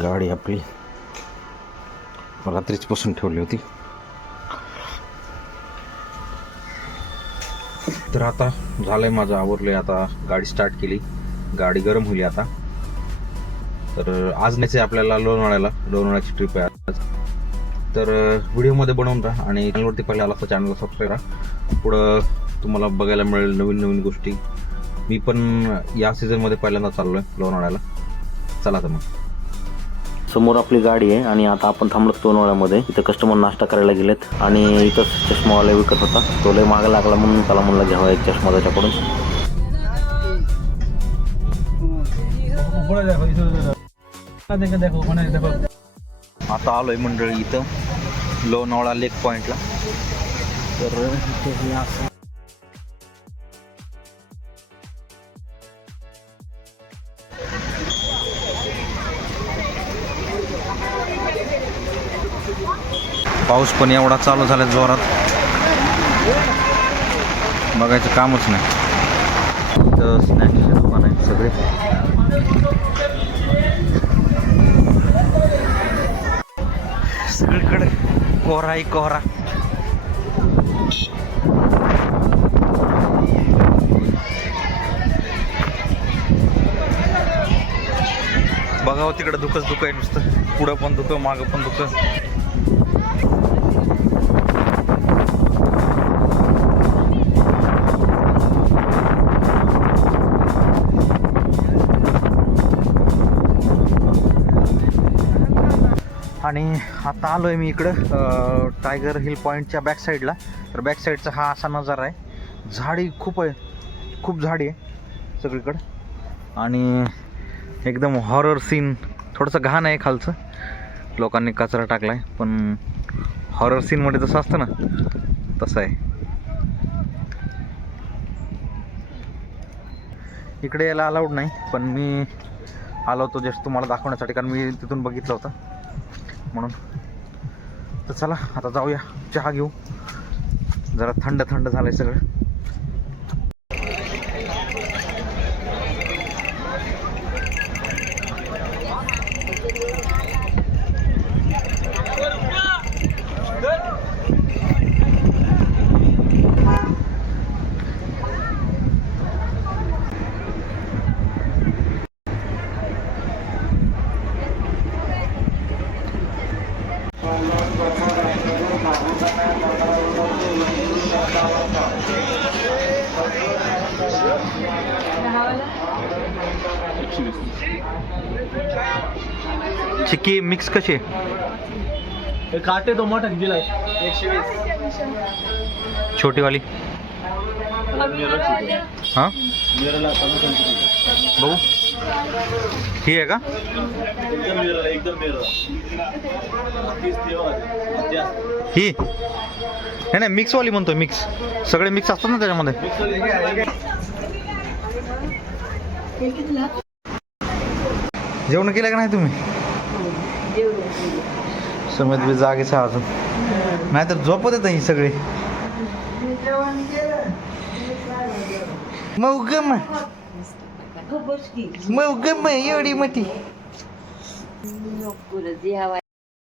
गाडी आपली रात्रीच पासून ठेवली होती. तर आता झालंय माझं आवरलंय आता गाडी स्टार्ट केली. गाडी गरम होईल आता. तर आज नाहीच आहे आपल्याला लोणावळ्याला लोणावळ्याची ट्रिप आहे आज. तर व्हिडिओमध्ये बनवून राहा आणि चॅनलवरती पहिला आला तर चॅनलला सबस्क्राईब करा. पुढं तुम्हाला बघायला मिळेल नवीन नवीन गोष्टी. मी पण या सीझनमध्ये पहिल्यांदा चाललो आहे लोणावळ्याला. चला तर मग. समोर आपली गाडी आहे आणि आता आपण थांबलो लोणावळ्यामध्ये इथं कस्टमर नाश्ता करायला गेलेत. आणि इथं चष्मावाला विकत होता. तो लय माग लागला म्हणून त्याला म्हणलं घ्यावा एक चष्मा त्याच्याकडून. आता आलोय मंडळी इथं. लोणावळा लेक पॉइंटला तर पाऊस पण एवढा चालू झाला जोरात. बघायचं कामच नाही. इथं स्नॅक्सचे दुकान आहे सगळे. सगळीकडे कोहराही कोहरा. बघावं तिकडं दुखच दुख आहे नुसतं. पुढं पण दुख मागं पण दुखं. आणि आता आलो आहे मी इकडं टायगर हिल पॉईंटच्या बॅक साईडला तर बॅक साईडचा हा असा नजारा आहे. झाडी खूप आहे. खूप झाडी आहे सगळीकडं. आणि एकदम हॉरर सीन थोडंसं घाण आहे खालचं. लोकांनी कचरा टाकला आहे पण हॉरर सीनमध्ये जसं असतं ना तसं आहे. इकडे यायला अलाउड नाही पण मी आलो होतो जस्ट तुम्हाला दाखवण्यासाठी कारण मी तिथून बघितलं होतं. म्हणून. तर चला आता जाऊया. चहा घेऊ. जरा थंड थंड झालंय सगळं. चिक्की मिक्स कशी काटे तो मोठा एकशे वीस. छोटी वाली हाँ? बघू. ही आहे का? एकदम एकदम ही. नाही नाही मिक्सवाली म्हणतो मिक्स सगळे मिक्स असतात ना त्याच्यामध्ये. जेवण केलं का नाही तुम्ही? समेत बी जागेच सहा अजून. नाहीतर झोपत येत ही सगळी. मग गम. एवढी मोठी.